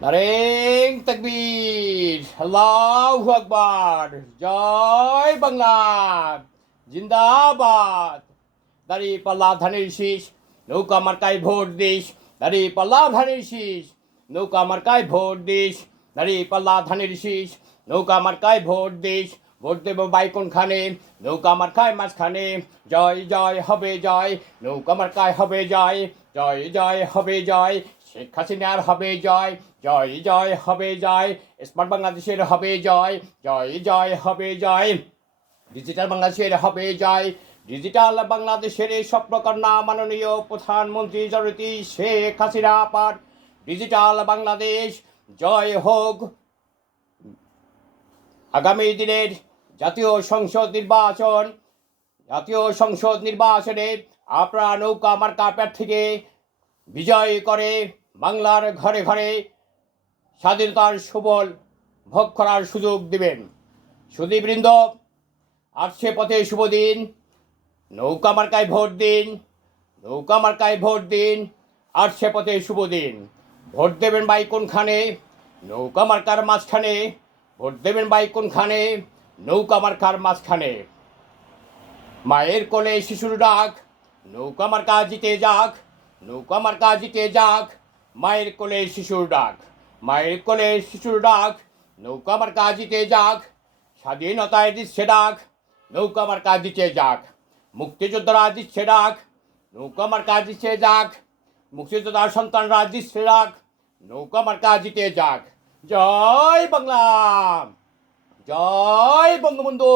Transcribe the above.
নারেং তাকবীর, আল্লাহু আকবার, জয় বাংলা, জিন্দাবাদ। দাড়ি পাল্লা ধানের শীষ, নৌকা মার্কায় ভোট দিস। দাড়ি পাল্লা ধানের শীষ, নৌকা মার্কায় ভোট দিস। দাড়ি পাল্লা ধানের শীষ, নৌকা মার্কায় ভোট দিস। ভোট দেব বাইকন খানে, নৌকা মার্কায় মাঝখানে। জয় জয় হবে জয়, নৌকা মার্কায় হবে জয়। জয় জয় হবে জয়, শেখ হাসিনার হবে জয়। জয় জয় হবে জয়, স্মার্ট বাংলাদেশের হবে জয়। জয় জয় হবে জয়, ডিজিটাল বাংলাদেশের হবে জয়। ডিজিটাল বাংলাদেশের স্বপ্নকন্যা মাননীয় প্রধানমন্ত্রী জননেত্রী শেখ হাসিনা আপার ডিজিটাল বাংলাদেশ জয় হোক। আগামী দিনের জাতীয় সংসদ নির্বাচনে আপনারা নৌকা মার্কা প্রার্থীকে বিজয় করে বাংলার ঘরে ঘরে স্বাধীনতার সুবল ভোগ করার সুযোগ দিবেন। সুধীবৃন্দ, আসছে পথে শুভ দিন, নৌকা মার্কায় ভোট দিন। নৌকা মার্কায় ভোট দিন, আসছে পথে শুভ দিন। ভোট দেবেন বাই কোনখানে, নৌকা মার্কার মাঝখানে। ভোট দেবেন বাই কোনখানে, নৌকা মার্কার মাঝখানে। মায়ের কোলে শিশুর ডাক, নৌকা মার্কা জিতে যাক। নৌকা মার্কা জিতে যাক, মায়ের কোলে শিশুর ডাক। মায়ের কোলে শিশুর ডাক, নৌকা মার্কা জিতে যাক। স্বাধীনতায় দিচ্ছে ডাক, নৌকা মার্কা জিতে যাক। মুক্তিযোদ্ধারা দিচ্ছে ডাক, নৌকা মার্কা জিতে যাক। মুক্তিযোদ্ধার সন্তানরা দিচ্ছে ডাক, নৌকা মার্কা জিতে যাক। জয় বাংলা, জয় বঙ্গবন্ধু।